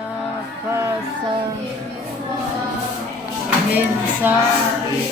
nafasa min syarri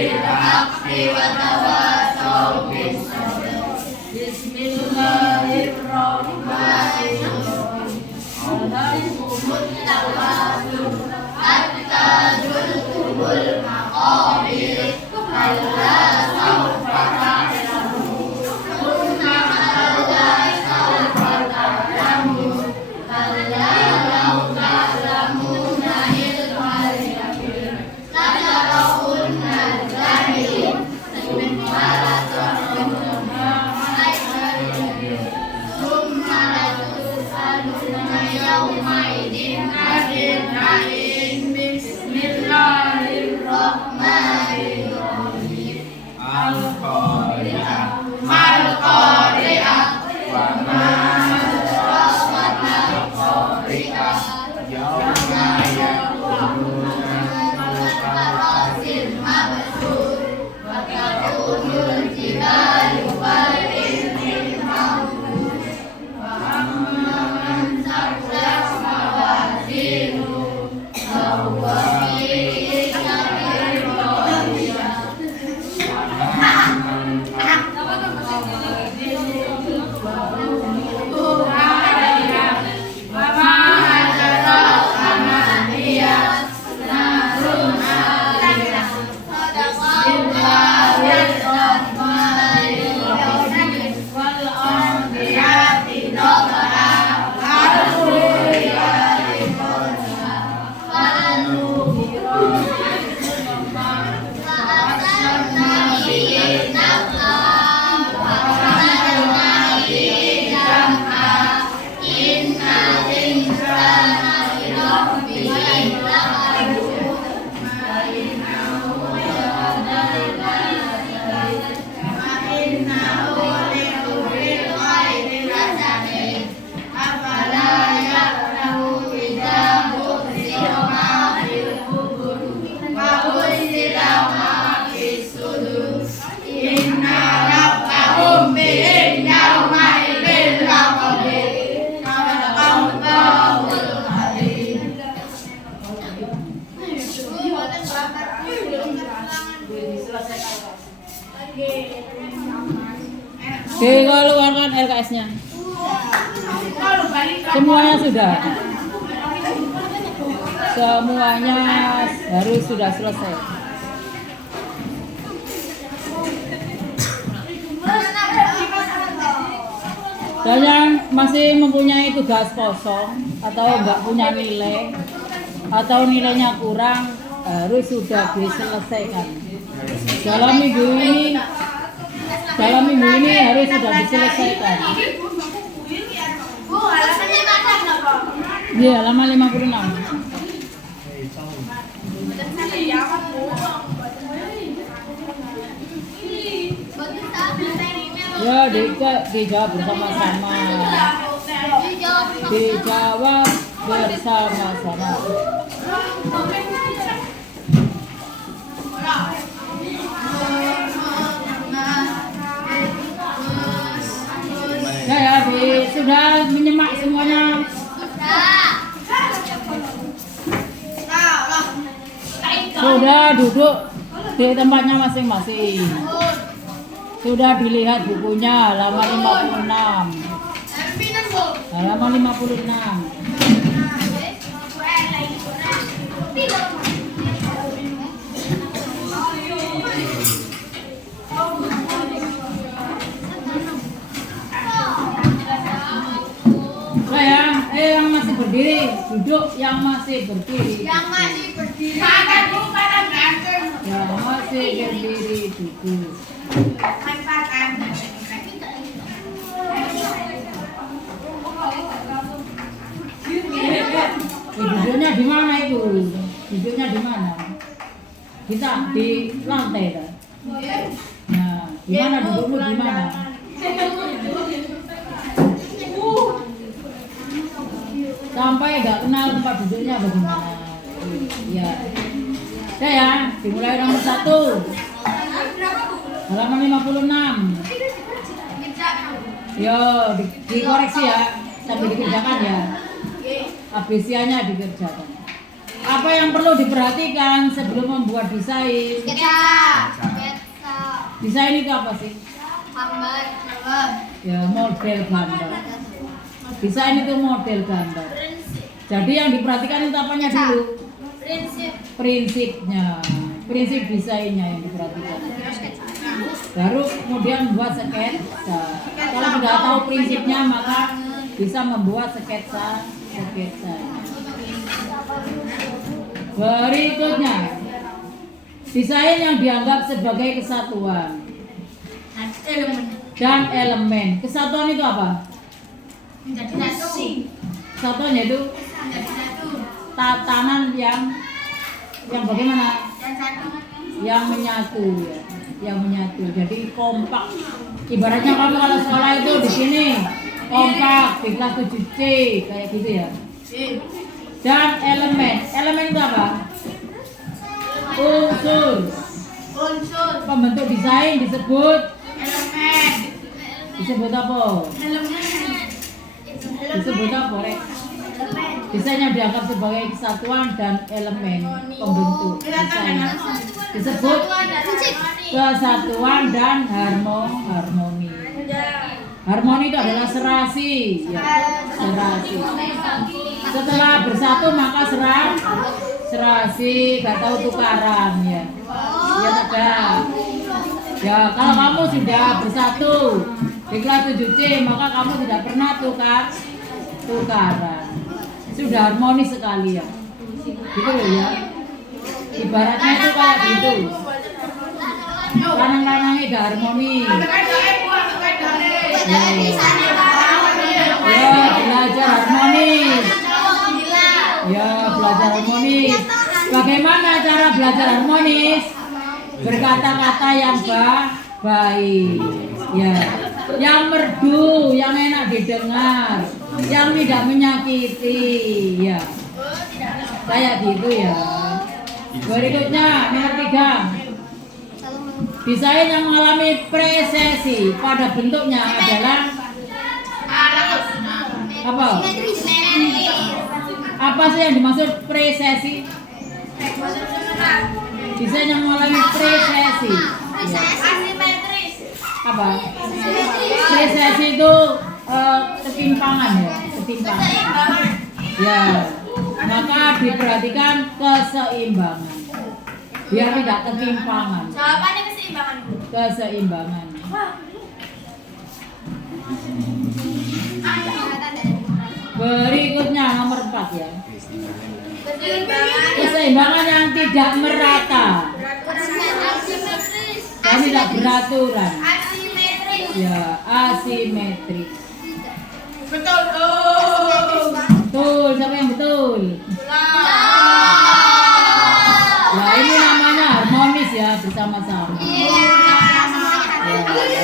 بالحق وتواصوا بالصبر بسم الله الرحمن الرحيم ألهاكم التكاثر حتى زرتم المقابر كلا سوف تعلمون ثم كلا سوف تعلمون كلا لو تعلمون علم اليقين لترون الجحيم ثم لترونها ثم لتسألن يومئذ عن النعيم بسم الله الرحمن الرحيم القارعة ما القارعة وما أدراك ما القارعة يوم يكون الناس كالفراش المبثوث وتكون الجبال كالعهن المنفوش فأما من ثقلت موازينه فهو في عيشة راضية وما أدراك ما هي نار حامية بسم الله الرحمن الرحيم والأرض ضبحا فالموريات قدحا فالمغيرات صبحا فأثرن به نقعا فأخرجنا به جمعا إن الإنسان لربه لكنود فإنه يهدى فإنه لحب الخير لشديد أفلا يعلم إذا بؤثر ما في القبور وحصل ما في الصدور إن ربهم بهم يومئذ لخبير صدق الله العظيم. Dikeluarkan LKS-nya. Semuanya sudah. Semuanya harus sudah selesai. Dan yang masih mempunyai tugas kosong atau enggak punya nilai atau nilainya kurang harus sudah diselesaikan. Dalam minggu ini harus sudah diselesaikan. Bu, halamannya mana berapa? Iya, halaman 56. Ya, dijawab bersama-sama. Dijawab bersama-sama. Ya, sudah menyimak semuanya. Sudah duduk di tempatnya masing-masing. Sudah dilihat bukunya halaman 56. Halaman 56. Yang masih berdiri, duduk yang masih berdiri. Yang masih berdiri. Makan bu, makan ganteng. Yang masih berdiri duduk. Makan. Duduknya di mana itu? Duduknya di mana? Kita di lantai kan? Nah, di mana dudukmu di mana? Sampai nggak kenal tempat duduknya bagaimana? Ya, ya, dimulai nomor 1. Halaman 56. Yo, dikoreksi ya, sampai dikerjakan ya. ABC-nya dikerjakan. Apa yang perlu diperhatikan sebelum membuat desain? Desain itu apa sih? Ya, model gambar. Desain itu model gambar. Jadi yang diperhatikan itu apanya dulu? Prinsipnya. Prinsip desainnya yang diperhatikan. Baru kemudian membuat sketsa. Kalau sudah tahu prinsipnya maka bisa membuat sketsa. Berikutnya, desain yang dianggap sebagai kesatuan dan elemen. Kesatuan itu apa? Menjadi satu. Kesatuan yaitu tatanan yang bagaimana? Yang menyatu ya. Yang menyatu. Jadi kompak. Ibaratnya kamu kalau sekolah itu di sini kompak di kelas 7C kayak gitu ya. Dan elemen itu apa? Unsur pembentuk desain disebut Elemen. disebut apa? Disebut apa, Rek? Desain yang dianggap sebagai kesatuan dan elemen pembentuk desain disebut kesatuan dan harmoni. Harmoni itu adalah serasi, ya. Serasi. Setelah bersatu maka serasi, gak tahu tukaran ya. Ya tidak. Ya kalau kamu sudah bersatu di kelas 7C maka kamu tidak pernah tukaran. Sudah harmonis sekali ya. Gitu loh ya. Ibaratnya itu kayak gitu. Lanang-lanangnya gak harmonis. Ya, belajar harmonis. Ya, belajar harmonis. Bagaimana cara belajar harmonis? Berkata-kata yang baik. Ya, yang merdu, yang enak didengar, yang tidak menyakiti. Ya, kayak gitu ya. Berikutnya nomor 3. Desain yang mengalami presesi pada bentuknya adalah apa? Apa sih yang dimaksud presesi? Desain yang mengalami presesi. Ya. Apa? Presesi itu ketimpangan ya, ketimpangan. Ya, maka diperhatikan keseimbangan. Biar tidak ketimpangan. Jawabannya keseimbangan. Keseimbangan. Berikutnya nomor 4 ya. Keseimbangan yang tidak merata dan tidak beraturan. Ya, asimetris. Betul. Betul, siapa yang betul? Ya, ini namanya harmonis ya, bersama-sama. Ya,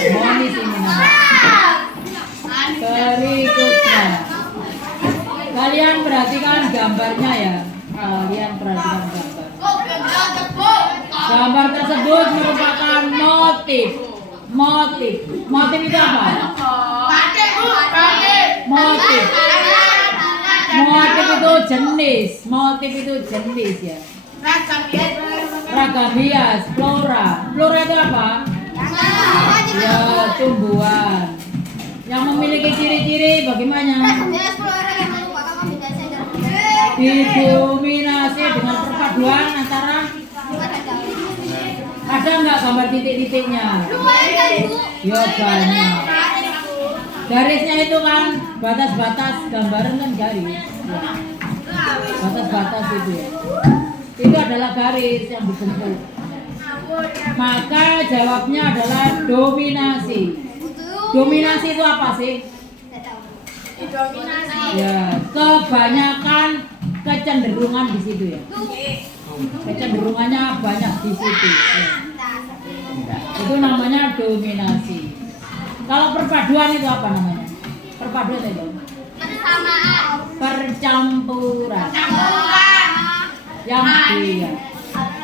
harmonis ini namanya. Berikutnya, kalian perhatikan gambarnya ya. Kalian perhatikan gambar. Gambar tersebut merupakan motif. Motif itu apa? Motif. Motif itu jenis. Motif itu jenis ya. Ragam hias, flora. Flora itu apa? Ya, tumbuhan. Yang memiliki ciri-ciri bagaimana? Didominasi dengan perpaduan antara ada nggak gambar titik-titiknya? Ya banyak. Garisnya itu kan batas-batas gambaran kan garis. Ya. Batas-batas itu ya. Itu adalah garis yang dibentuk. Maka jawabnya adalah dominasi. Dominasi itu apa sih? Ya, kebanyakan kecenderungan di situ ya. Kecenderungannya banyak di situ. Ya. Itu namanya dominasi. Kalau perpaduan itu apa namanya? Perpaduan itu percampuran. Yang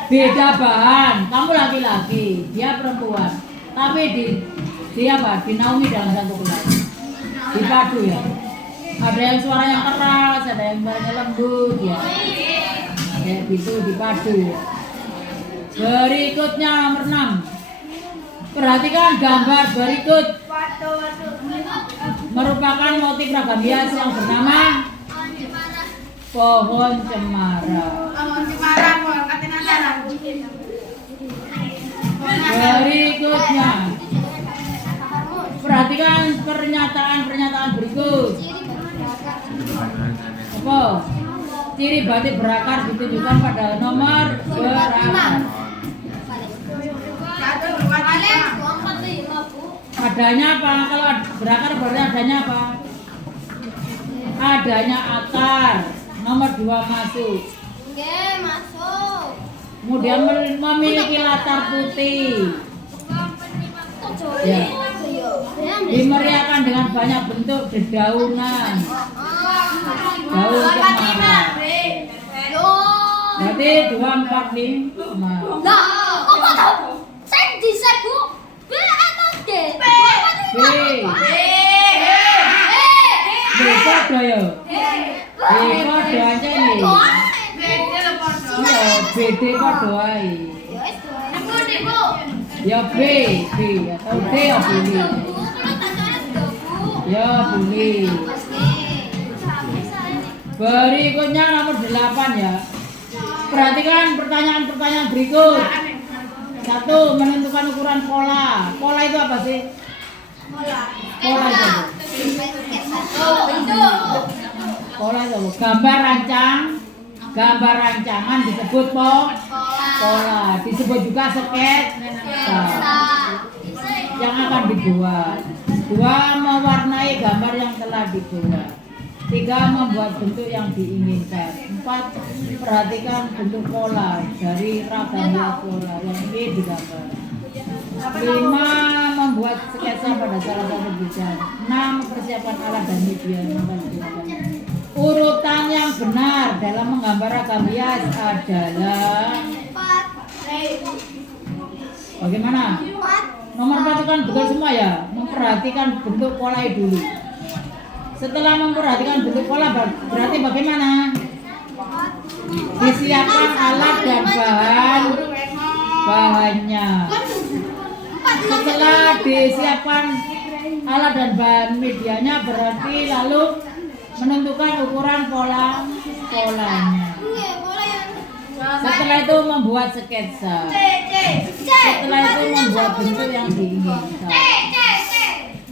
beda bahan. Kamu laki-laki, dia perempuan. Tapi dia apa? Dinaungi dalam satu kelas. Dipadu ya. Ada yang suaranya keras, ada yang suaranya lembut ya. kayak gitu dipadu. Berikutnya nomor 6. Perhatikan gambar berikut. Merupakan motif ragam hias yang bernama pohon cemara. Berikutnya, perhatikan pernyataan berikut. Apa? Ciri batik berakar ditunjukkan pada nomor berakar. Adanya apa? Kalau berakar berarti adanya apa? Adanya akar. Nomor 2 masuk. Oke, masuk. Kemudian memiliki latar putih. Ya. Dimeriahkan dengan banyak bentuk dedaunan. Daun cemara. Berarti 2, 4, 5. Lah, kok tahu? Saya desain Bu. B atau D? B. Kode ya. Kode aja nih. Iya, BD kode ae. Ya B atau D ya boleh. Ya boleh. Berikutnya nomor 8 ya. Perhatikan pertanyaan-pertanyaan berikut. 1. Menentukan ukuran pola. Pola itu apa sih? Pola itu apa? Pola itu apa? Gambar rancangan disebut pola. Disebut juga sketsa yang akan dibuat. 2. Mewarnai gambar yang telah dibuat. 3. Membuat bentuk yang diinginkan. 4. Perhatikan bentuk pola dari ragam pola yang ini digambar. 5. Membuat sketsa pada salah satu bidang. 6. Persiapan alat dan media yang akan digunakan. Urutan yang benar dalam menggambar ragam hias adalah bagaimana? Nomor 4 itu kan betul semua ya. Memperhatikan bentuk pola dulu. Setelah memperhatikan bentuk pola berarti bagaimana? Disiapkan alat dan bahannya. Setelah disiapkan alat dan bahan medianya berarti lalu menentukan ukuran polanya. Setelah itu membuat sketsa. Setelah itu membuat bentuk yang diinginkan.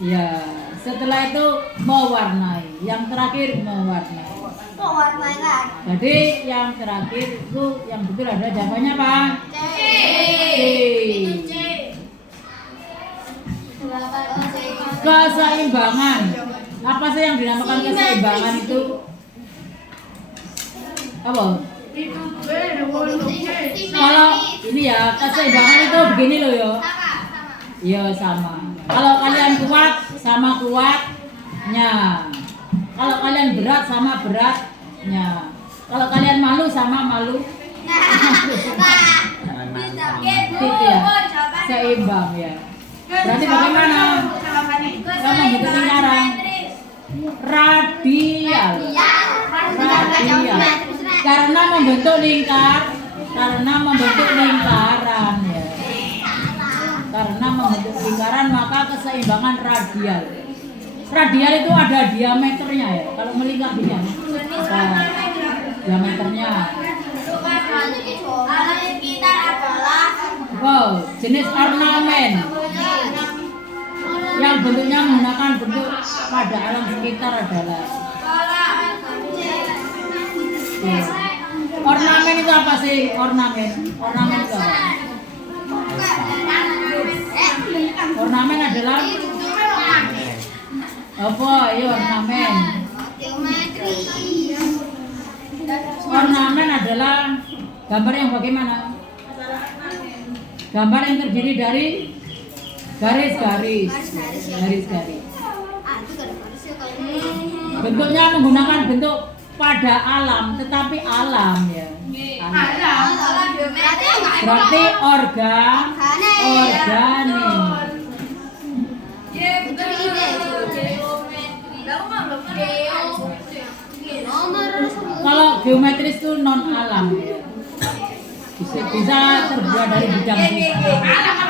Ya. Setelah itu mewarnai. Yang terakhir mewarnai. Jadi yang terakhir itu yang betul ada jawabannya apa? C. Keseimbangan. Apa sih yang dinamakan keseimbangan itu? Apa? Kalau ini ya keseimbangan itu begini loh ya. Iya sama. Kalau kalian kuat sama kuatnya. Kalau kalian berat sama beratnya. Kalau kalian malu sama malu. Gitu ya. Seimbang ya. Berarti bagaimana? Kalau membentuk lingkaran radial. Karena membentuk lingkaran ya. Karena membentuk lingkaran maka keseimbangan radial. Radial itu ada diameternya ya. Kalau melingkar gini ya. Diameternya. Wow, jenis ornamen yang bentuknya menggunakan bentuk pada alam sekitar adalah ya. Ornamen itu apa sih? Ornamen itu apa? Ornamen adalah apa? Ya ornamen. Ornamen adalah gambar yang bagaimana? Gambar yang terdiri dari garis-garis. Bentuknya menggunakan bentuk pada alam, tetapi alam ya. Berarti organik. Kalau geometris itu non alam ya. bisa terbuat dari bidang kita.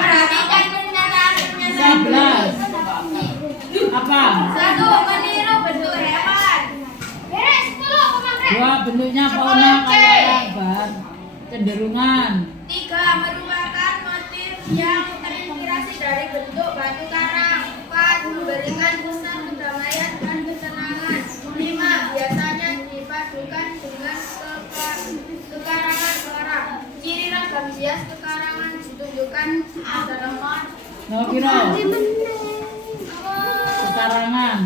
Perhatikan pernyataan. 11. Apa? 1. Meniru bentuk hewan. Beres 10 pemangkat. 2. Bentuknya fauna kayak cenderungan. 3. Merupakan motif yang terinspirasi dari bentuk batu karang. 4. Memberikan kesan kedamaian dan ketenangan. 5. Biasanya dipadukan dengan kekarangan orang. Ciri ragam hias kekarangan ditunjukkan dalam Nomor piro? Sekarangan.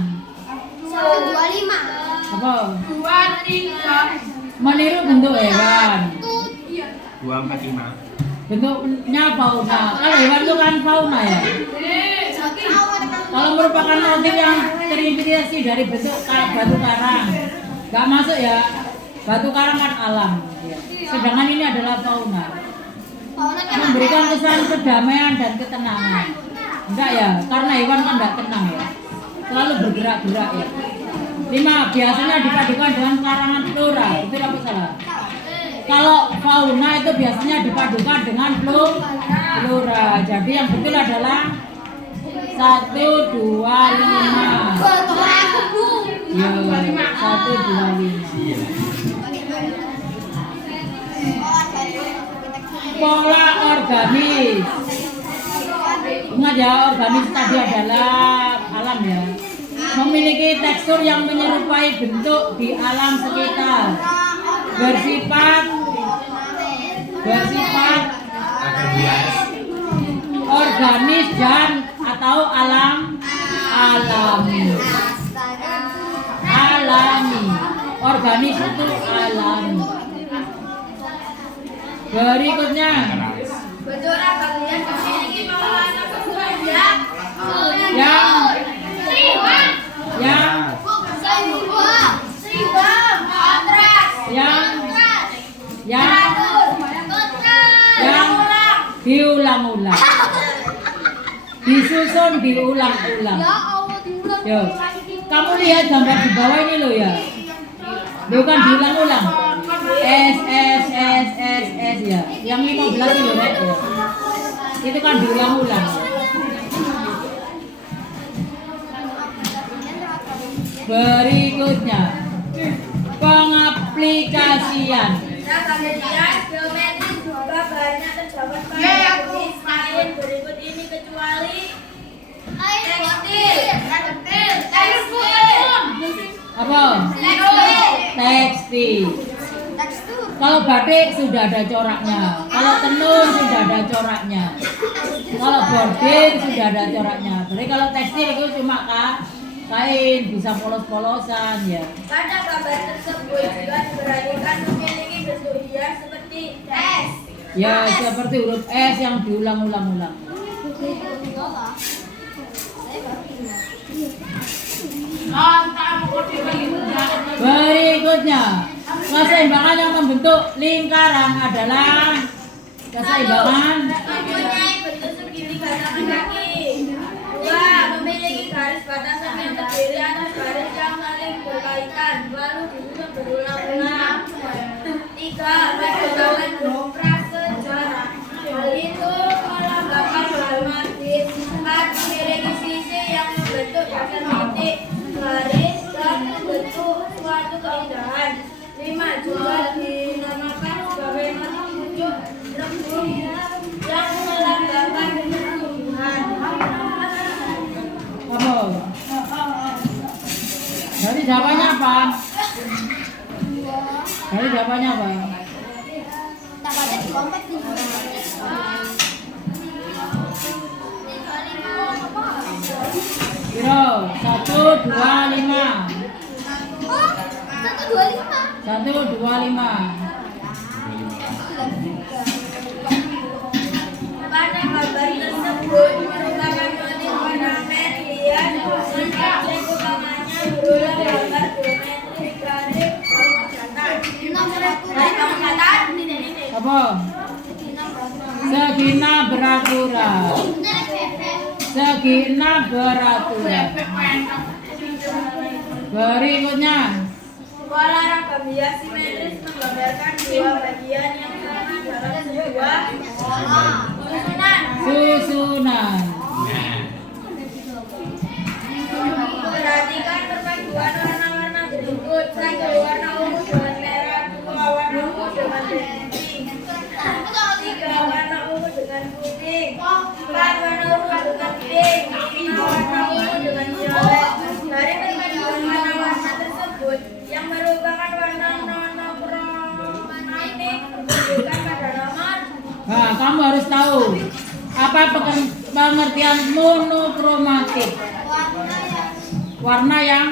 25. Apa? 2, 3. Meniru bentuk hewan. 245. Bentuknya fauna. Kalau hewan itu kan fauna ya. Kalau merupakan motif yang terinspirasi dari bentuk batu karang, nggak masuk ya. Batu karang kan alam. Ya. Sedangkan ini adalah fauna. Memberikan kesan kedamaian dan ketenangan. Enggak ya, karena hewan kan enggak tenang ya. Selalu bergerak-gerak ya. 5. Biasanya dipadukan dengan karangan flora. Itu apa salah? Kalau fauna itu biasanya dipadukan dengan flora. Jadi yang betul adalah 1, 2, 5. Ya, 1, 2, 5. Pola organis. Ingat ya, organis tadi adalah alam ya. Memiliki tekstur yang menyerupai bentuk di alam sekitar. Bersifat organis dan atau alami. Organis itu alami. Berikutnya Bentuk ragam hias memiliki pewarna berbeda. yang diulang-ulang, disusun diulang-ulang. Yo, kamu lihat gambar di bawah ini loh ya, bukan diulang-ulang. S ya, yang 15 kilo ya. Itu kan diulang-ulang. Berikutnya pengaplikasian. Ragam hias geometri juga banyak terdapat pada jenis kain berikut ini kecuali tekstil. Apa? Tekstil. Kalau batik sudah ada coraknya, kalau tenun sudah ada coraknya, kalau bordil sudah ada coraknya. Jadi kalau tekstil itu cuma kain, bisa polos-polosan ya. Pada gambar tersebut juga diperhatikan memiliki bentuk hias seperti S. Ya, seperti huruf S yang diulang-ulang-ulang. Berikutnya, keseimbangan yang membentuk lingkaran adalah keseimbangan Mempunyai bentuk segitiga sama kaki. 2. Memiliki garis batasan yang terdiri atas garis yang saling berkaitan lalu disusun berulang-ulang. 3. Menggunakan prasejarah. Hal itu melambangkan normatif. 4. Memiliki sisi yang membentuk dasar titik garis dan membentuk suatu keindahan. 5. Juga dinamakan sebagai motif wujud lembut yang melambangkan ketumbuhan. apa? Dari jawabannya apa? Dari jawabannya apa? Takutnya di kompet nih. Biro, 125. Oh, 125. 125. Pada gambar tersebut merupakan motif ornamen hias dan objek utamanya berulang gambar geometri garis datar. Apa? Segina beraturan. Segina beraturan. Berikutnya Pola ragam hias simetris menggambarkan dua bagian yang sama dalam sebuah susunan. Susunan. Perhatikan perpaduan warna-warna berikut. 1. Warna ungu dengan merah. 2. Warna ungu dengan pink. 3. Warna ungu dengan kuning. 4. Warna ungu dengan pink. 5. Warna ungu dengan violet. Dari perpaduan warna-warna tersebut yang merupakan warna monokromatik menunjukkan pada nomor. Nah, kamu harus tahu apa pengertian monokromatik. Warna yang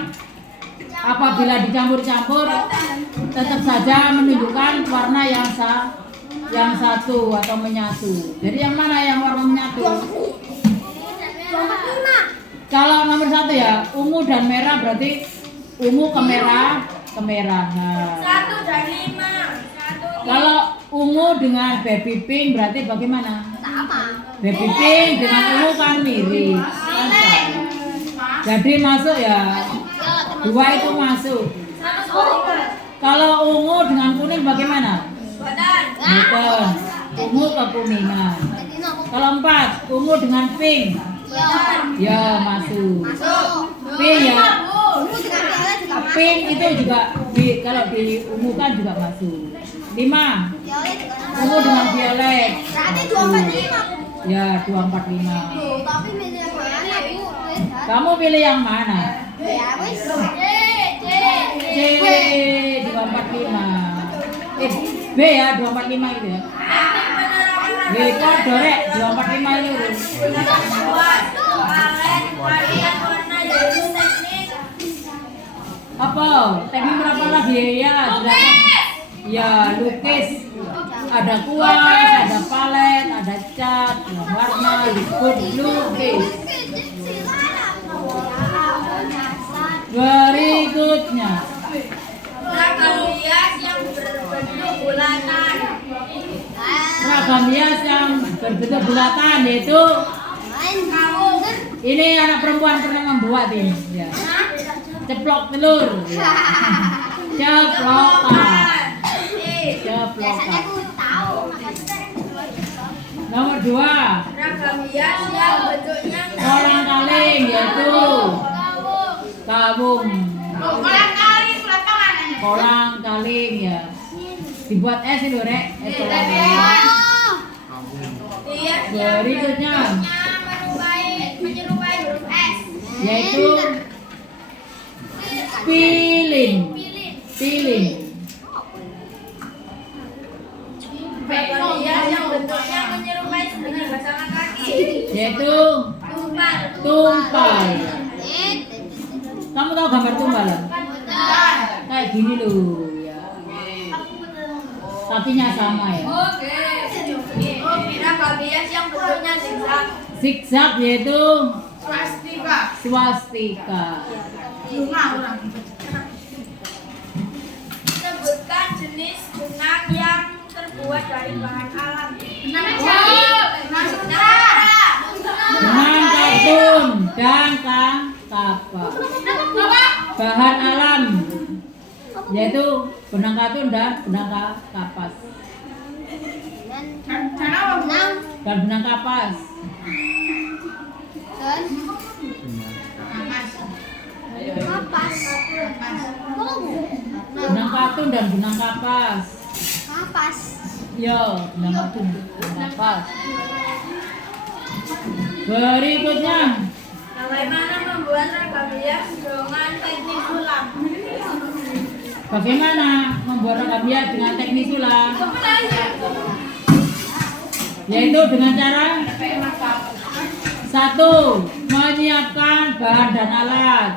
apabila dicampur-campur tetap saja menunjukkan warna yang satu atau menyatu. Jadi yang mana yang warna menyatu? Kalau nomor 1 ya, ungu dan merah berarti ungu ke merah. Nah. 1 dan 5. Kalau ungu dengan baby pink berarti bagaimana? Sama. Baby pink dengan ungu kan mirip. Kan sama. Jadi masuk ya. 2 itu masuk. Kalau ungu dengan kuning bagaimana? Bukan. Ungu kekuningan. Kalau 4, ungu dengan pink. Ya masuk. Pink ya. Pink itu juga kalau diungukan juga masuk. 5. Ungu dengan violet. Berarti Masuk. 245. Ya 245. Tapi milih yang mana, Bu? Kamu pilih yang mana? Ya wis. C 245. B ya 245 itu ya. B kok dorek 245 ini urus. Apa? Teknik berapa lagi ya? Ya lukis. Ada kuas, ada palet, ada cat, warna, liquid, lukis. Berikutnya Ragam hias yang berbentuk bulatan. ragam hias yang berbentuk bulatan yaitu ini anak perempuan pernah membuat ini ya. Ceplok telur ya. Ceplokan. Biasanya aku tahu Nomor 2 Ragam hias yang bentuknya kolang kaling yaitu kawung. Kolang kaling ya. Dibuat es itu rek. Es kolang kaling. hias yang Berikutnya menyerupai huruf S. yaitu pilin. Ragam hias yang bentuknya menyerupai sebiji pasangan kaki. Yaitu Tumpal. tumpal. Kamu tahu gambar tumpal? Kayak gini loh ya. Kakinya sama ya. Ragam hias yang bentuknya zigzag. Zigzag yaitu Swastika. swastika. Sebutkan jenis benang yang terbuat dari bahan alam. Benang katun dan kapas. Bahan alam yaitu benang katun dan benang kapas. Dan benang kapas. Benang katun dan benang kapas. Yo, benang katun, benang kapas. Berikutnya Bagaimana membuat ragam hias dengan teknik sulam? bagaimana membuat ragam hias dengan teknik sulam? Yaitu dengan cara 1. Menyiapkan bahan dan alat.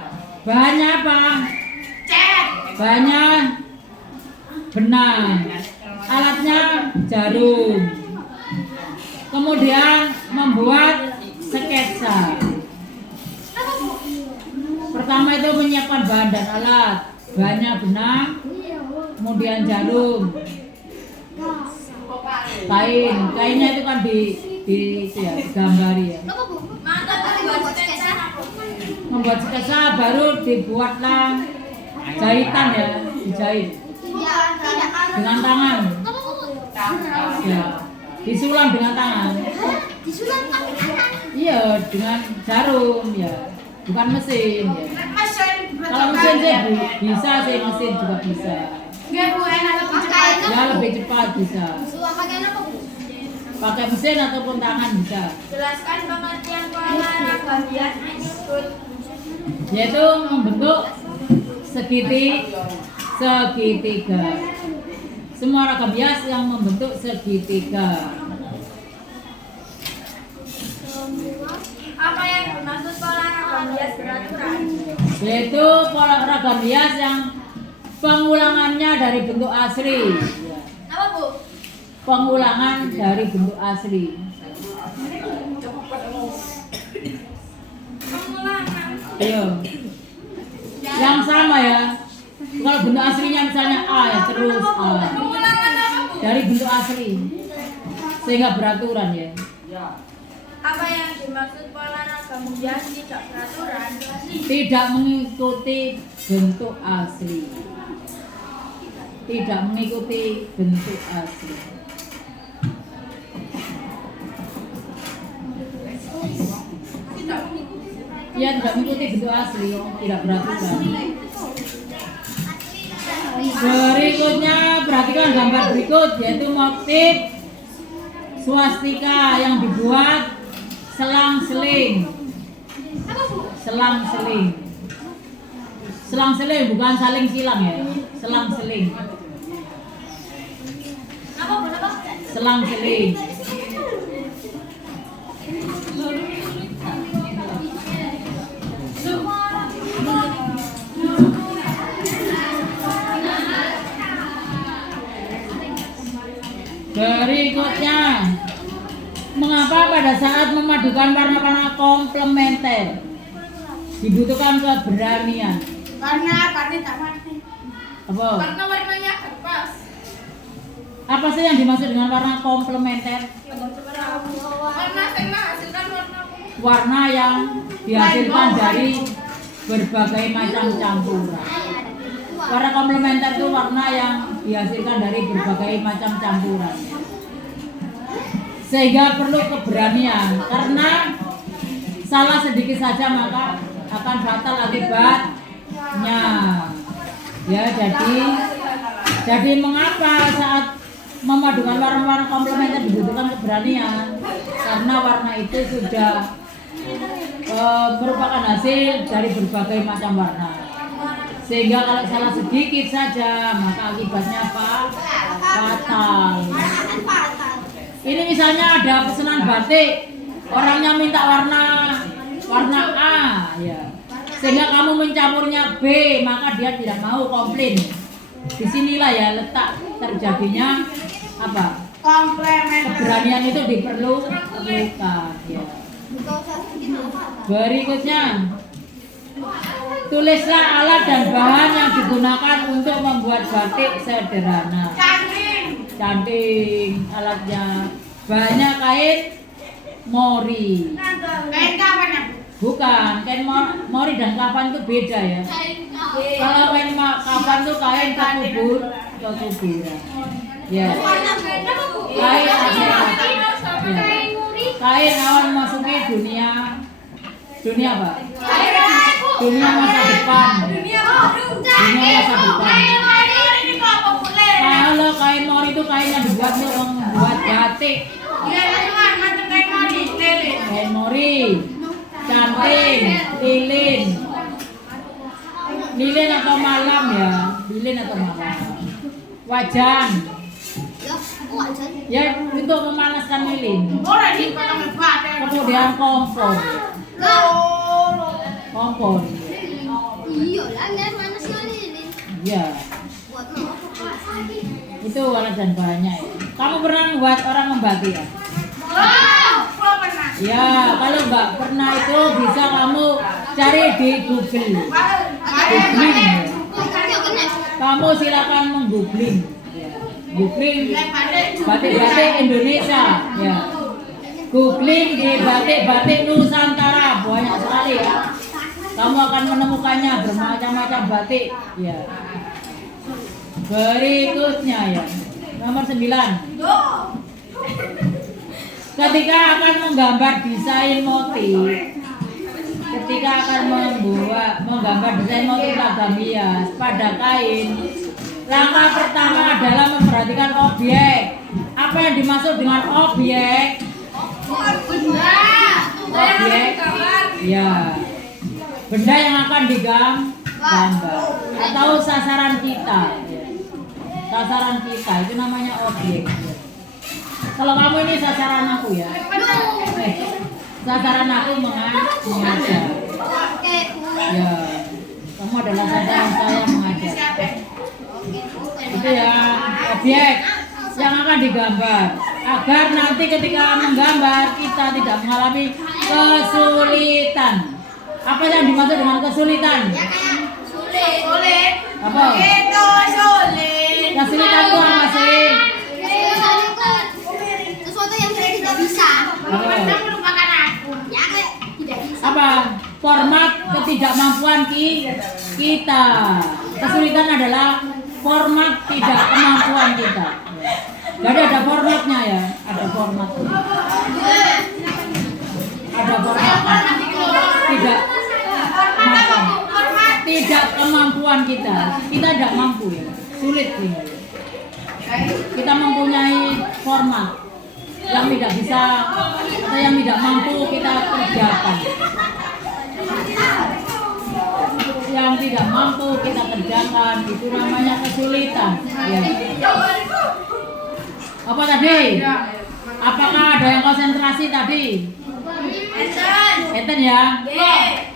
Bahannya apa? Bahannya benang. Alatnya jarum. Kemudian membuat sketsa. Pertama itu menyiapkan bahan dan alat. Bahannya benang, kemudian jarum, kainnya itu kan itu ya, digambari ya. Membuat sketsa baru dibuatlah jahitan ya. dijahit Tidak. dengan tangan. Apa bu? Ya, disulam dengan tangan. Disulam pakai tangan. Iya, dengan jarum ya, bukan mesin ya. Kalau mesin sih bisa sih, mesin juga bisa. Ya lebih cepat bisa. Disulam pakai apa bu? Pakai mesin ataupun tangan bisa. Jelaskan pengertian pola raba bias menyebut. Yaitu membentuk segitiga. Semua ragam bias yang membentuk segitiga. Apa yang dimaksud pola raba bias beraturan? Yaitu pola ragam bias yang pengulangannya dari bentuk asli. Ya. Apa bu? Pengulangan dari bentuk asli. Pengulangan. Iya. Yang sama ya. Kalau bentuk aslinya misalnya A ya terus A. Pengulangan apa bu? Dari bentuk asli. Sehingga beraturan ya. Apa yang dimaksud pola ragam bias tidak beraturan? Tidak mengikuti bentuk asli. Tidak mengikuti bentuk asli. Ya tidak mengikuti bentuk asli, tidak beraturan. Berikutnya perhatikan gambar berikut, yaitu motif swastika yang dibuat selang-seling. Selang-seling. Selang-seling bukan saling silang ya. Selang-seling. Apa bu? Apa? Selang-seling. Berikutnya, mengapa pada saat memadukan warna-warna komplementer dibutuhkan keberanian? Karena tak mati. Apa? Karena warnanya pas. Apa sih yang dimaksud dengan warna komplementer? Warna yang menghasilkan warna Warna yang dihasilkan dari berbagai macam campuran. Warna komplementer itu warna yang dihasilkan dari berbagai macam campuran. Sehingga perlu keberanian, karena salah sedikit saja maka akan fatal akibatnya. Ya, jadi mengapa saat memadukan warna-warna komplementer dibutuhkan keberanian? Karena warna itu sudah merupakan hasil dari berbagai macam warna. Sehingga kalau salah sedikit saja maka akibatnya apa? Fatal. Ini misalnya ada pesanan batik, orangnya minta warna A ya. Sehingga kamu mencampurnya B, maka dia tidak mau, komplain. Disinilah ya letak terjadinya apa? Keberanian itu diperlukan ya. Berikutnya, tulislah alat dan bahan yang digunakan untuk membuat batik sederhana. Canting alatnya, bahannya kain mori. Kain kapan ya? Bukan, kain mori dan kapan itu beda ya. Kalau kain kapan itu kain kekuburan. Ya. Kain akhirat. Ya. Kain awal memasuki dunia apa? Dunia masa depan. Dunia masa depan. Kalau kain mori itu kain yang dibuat untuk membuat batik. Kain mori, canting, lilin atau malam ya, lilin atau malam. Wajan. Ya untuk memanaskan lilin. Kemudian kompor. Kompor. Iya lah, lihat mana sih ini? Iya. Buat mau Itu alat dan bahannya ya. Kamu pernah membuat orang membatik ya? Ya, kalau nggak pernah itu bisa kamu cari di Google. Googling ya. Kamu silakan menggoogling. Ya. Googling batik-batik Indonesia. Ya. Googling di batik-batik Nusantara, banyak sekali ya. Kamu akan menemukannya bermacam-macam batik. Ya. Berikutnya ya, nomor 9. Ketika akan menggambar desain motif, ketika akan menggambar desain motif ragam hias pada kain, langkah pertama adalah memperhatikan objek. Apa yang dimaksud dengan objek? Objek, ya, benda yang akan digambar atau sasaran kita. Sasaran kita itu namanya objek. Kalau kamu ini sasaran aku ya. Sasaran aku mengajar. Ya, kamu adalah sasaran saya mengajar. Itu ya, objek yang akan digambar. Agar nanti ketika menggambar kita tidak mengalami kesulitan. Apa yang dimaksud dengan kesulitan? Sulit. Apa? Itu sulit. Kesulitan itu apa sih? Sesuatu yang saya tidak bisa. Merupakan aku. Ya, tidak bisa. Apa? Format ketidakmampuan kita. Kesulitan adalah format tidak kemampuan kita. Jadi ada formatnya ya, ada format. Ada format. Tidak mampu. Tidak kemampuan kita. Kita tidak mampu ya. Sulit ini. Kita mempunyai format yang tidak bisa atau yang tidak mampu kita kerjakan. Yang tidak mampu kita kerjakan itu namanya kesulitan. Ya. Apa tadi? Apakah ada yang konsentrasi tadi? Enten ya.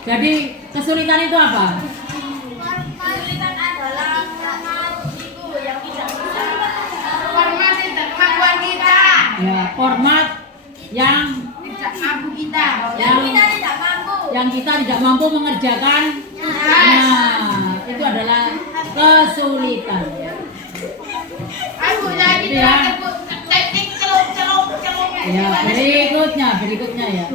Jadi kesulitan itu apa? Kesulitan adalah itu yang tidak bisa. Format tidak kemampuan kita. Ya, format yang Tidak mampu kita. Yang kita tidak mampu. yang kita tidak mampu mengerjakan. Nah, itu adalah kesulitan. Aku jadi Itu ya. teknik celup. Ya, berikutnya ya.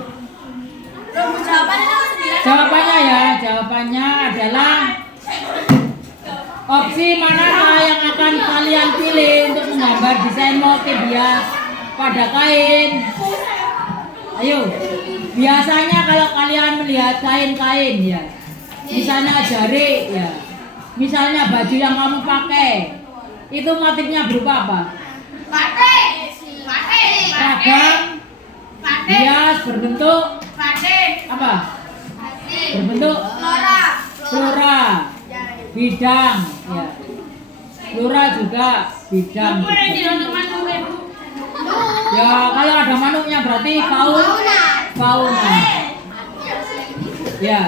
Jawabannya nomor 9. Jawabannya adalah opsi manakah yang akan kalian pilih untuk menggambar desain motif hias pada kain? Ayo, biasanya kalau kalian melihat kain-kain ya, misalnya jari ya, misalnya baju yang kamu pakai, itu motifnya berupa apa? Batik. Ragam hias berbentuk apa? Berbentuk flora, bidang ya. Flora juga bidang. Ya, kalau ada manuknya berarti fauna. Ya.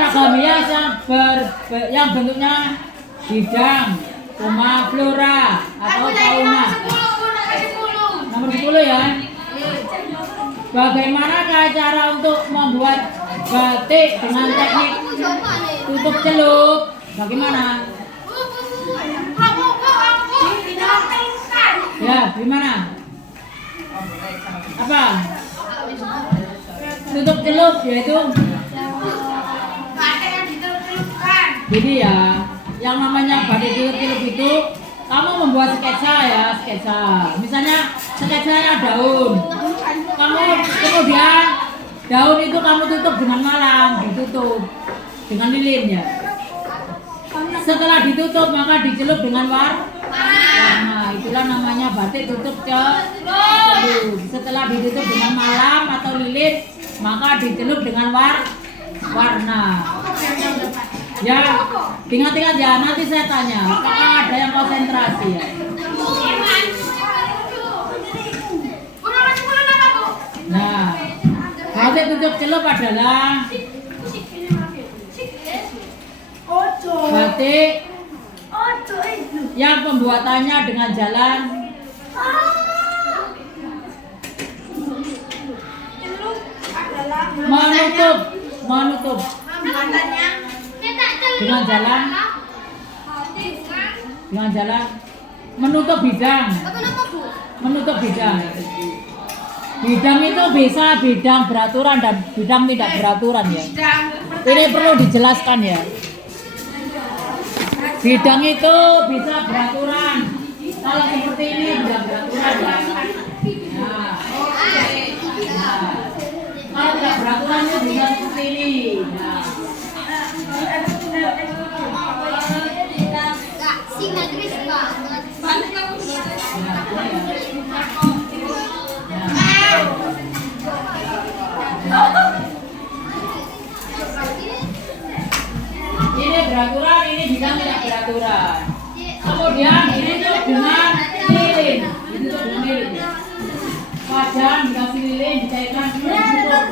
Ragam hias yang bentuknya bidang, flora atau fauna. Nomor 10 ya. Bagaimanakah cara untuk membuat batik dengan teknik tutup celup? Bagaimana? Ya, gimana? Apa? Tutup celup yaitu jadi ya, yang namanya batik tutup celup itu kamu membuat sketsa ya, sketsa. Misalnya sketsanya daun. Kemudian daun itu kamu tutup dengan malam, ditutup dengan lilin ya. Setelah ditutup maka dicelup dengan warna. Itulah namanya batik tutup celup. Setelah ditutup dengan malam atau lilin maka dicelup dengan warna. Ya, ingat-ingat ya, nanti saya tanya apakah ada yang konsentrasi ya. Nah, batik tutup celup adalah batik yang pembuatannya dengan jalan menutup dengan jalan menutup bidang. Bidang itu bisa bidang beraturan dan bidang tidak beraturan ya. Ini perlu dijelaskan ya. Bidang itu bisa beraturan. Kalau seperti ini bisa beraturan ya. Nah. Kalau tidak beraturan itu bisa seperti ini. Nah. Simetris banget. Ini beraturan, ini bidang tidak beraturan. Kemudian ini tuh dengan lilin, ini tuh dengan lilin. Wajan dikasih lilin, dicairkan, ditutup.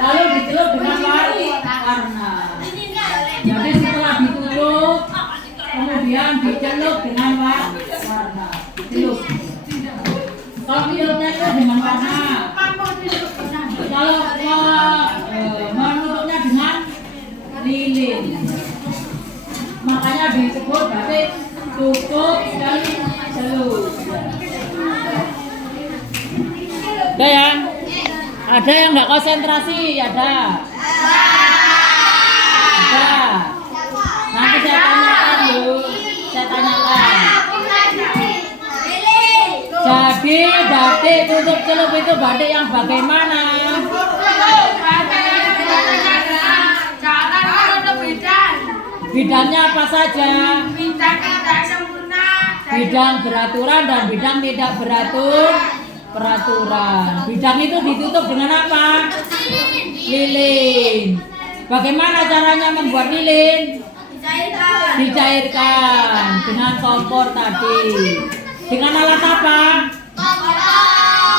Lalu ditutup dengan warna. Jadi setelah ditutup, kemudian dicelup dengan warna. Celup. Kalau celupnya itu dengan warna. Kalau menutupnya dengan lilin, makanya disebut batik tutup dan celup. Ada ya? Ada yang nggak konsentrasi? Ada. Nanti saya tanyakan dulu. Saya tanyakan. Jadi batik tutup celup itu batik yang bagaimana? Bidangnya apa saja? Bidang beraturan dan bidang tidak peraturan. Bidang itu ditutup dengan apa? Lilin. Bagaimana caranya membuat lilin? Dicairkan dengan kompor tadi. Dengan alat apa?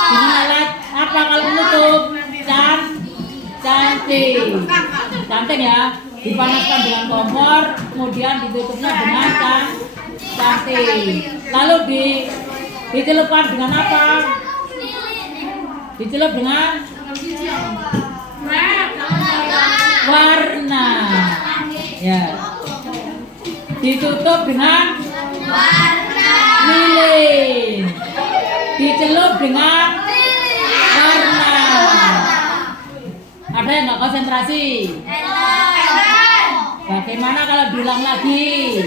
Dengan alat apa kalau menutup? Cantik ya. Dipanaskan dengan kompor, kemudian ditutupnya dengan cantik. Lalu dicelupkan dengan apa? Dicelup dengan warna. Ya. Ditutup dengan lilin. Dicelup dengan warna. Ada yang nggak konsentrasi? Bagaimana kalau diulang lagi?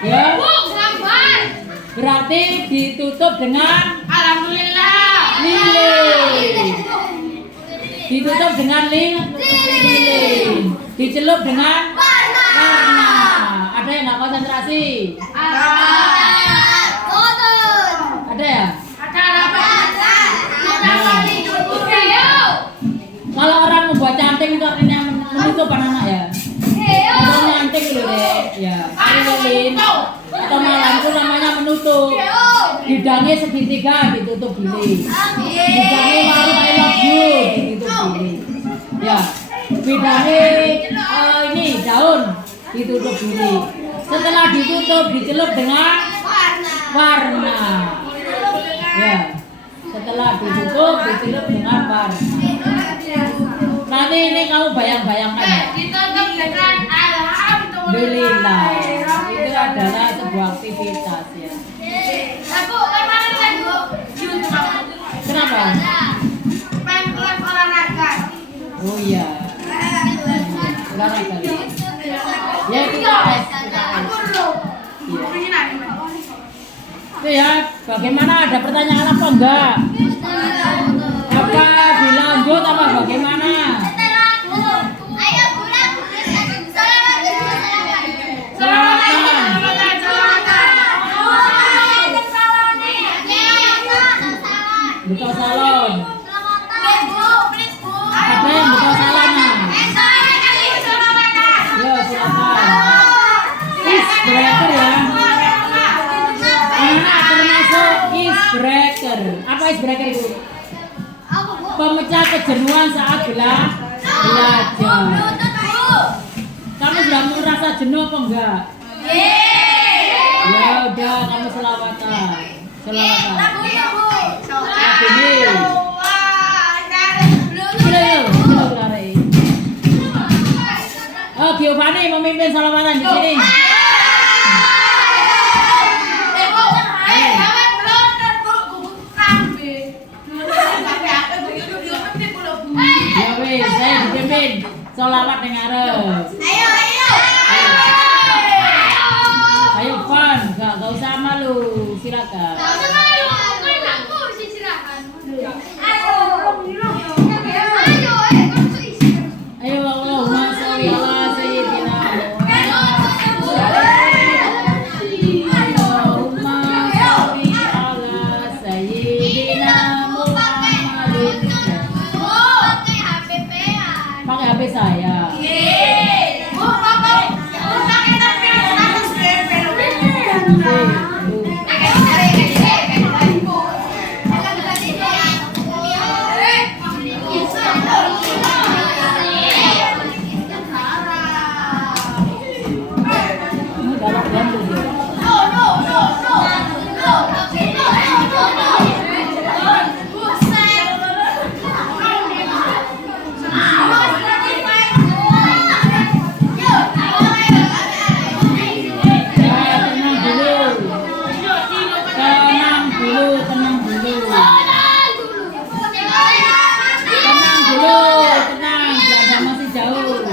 Ya. Berarti ditutup dengan lilin. Ditutup dengan lilin. Dicelup dengan warna. Ada yang nggak konsentrasi? Ada ya? Kalau orang membuat cantik itu artinya menutup anak ya. Atau nyantik loh deh, ya. Lilin atau malam itu namanya menutup. Bidangnya segitiga ditutup gini. Bidangnya maruf I love you ditutup gini. Ya. Bidangnya ini daun ditutup gini. Setelah ditutup dicelup dengan warna. Ya. Setelah ditutup dicelup dengan warna. Nanti ini kamu bayang-bayangkan ya. Alhamdulillah. Itu adalah sebuah aktivitas ya. Kenapa? Oh iya. Olahraga. Ya itu UKS. Itu ya. Bagaimana, ada pertanyaan apa enggak? Apa dilanjut apa bagaimana? Buka salon. Ada yang buka salonnya? Yo silakan. Icebreaker ya. Anak termasuk icebreaker. Apa icebreaker itu? Pemecah kejenuhan saat belajar. Kamu sudah merasa jenuh apa enggak? Ya udah, kamu selawatan. Oh, Giovanni memimpin selawatan di sini. saya dipimpin sholawat yang arep. Ayo. Ayo fun, gak usah malu, silakan. Ayo Allahumma sholli ala sayyidina Muhammad. Pakai HP saya. Galak banget dia. Tenang, belakang masih jauh.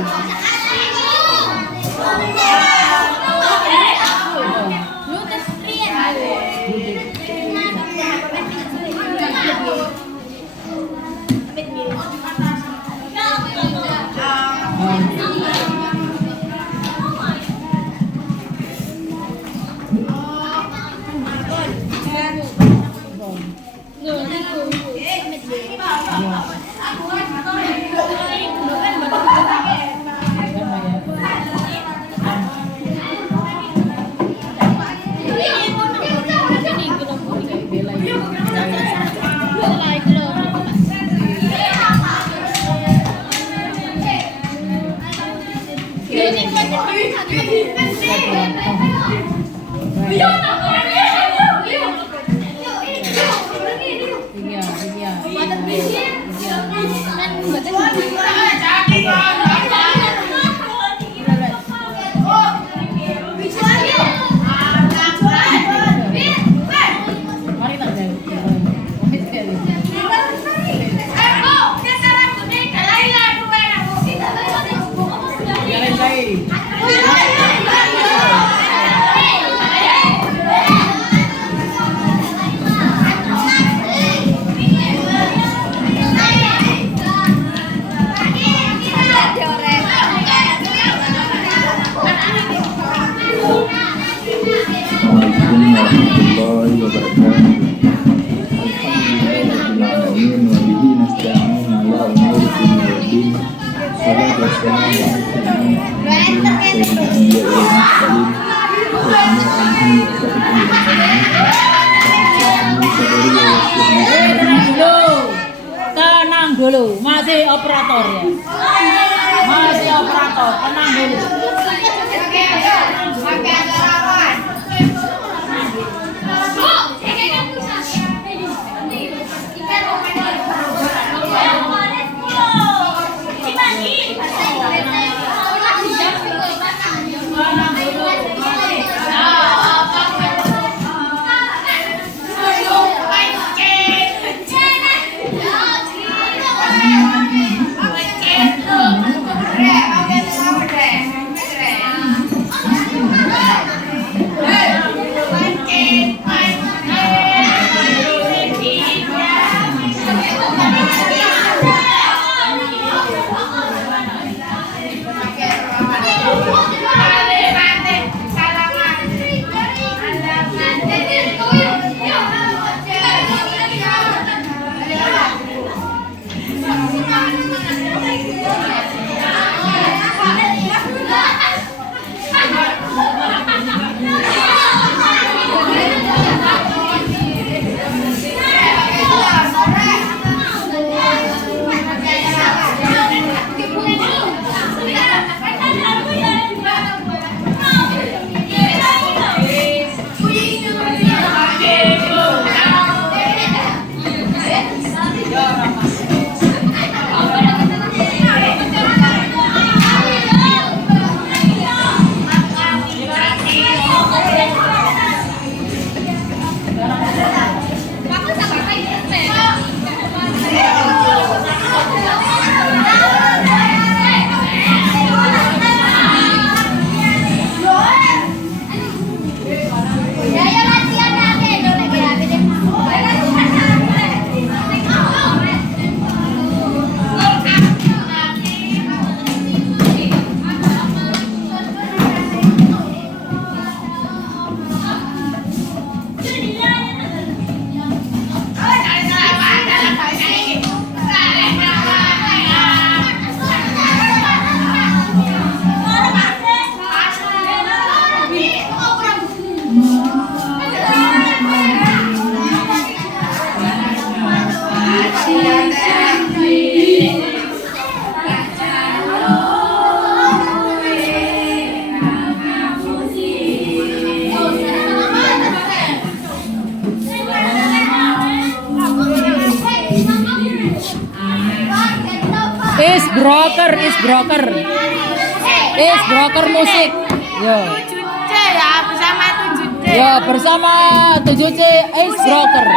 Mari tak jauh. Jalan baik. Assalamualaikum warahmatullahi wabarakatuh. Alhamdulillahirrahmanirrahim. Wa bihi nasta'in ala umuri dunya wa din. Salatu wassalamu ala sayyidina Muhammadin wa Tenang dulu, masih operator ya. Masih operator, tenang dulu. Is broker musik. Yo. 7C ya, bersama 7C. Ya, bersama 7C is broker.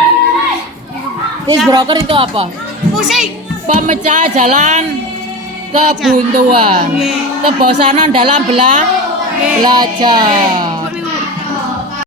Is broker itu apa? Musik. Pemecah jalan kebuntuan, kebosanan dalam belajar.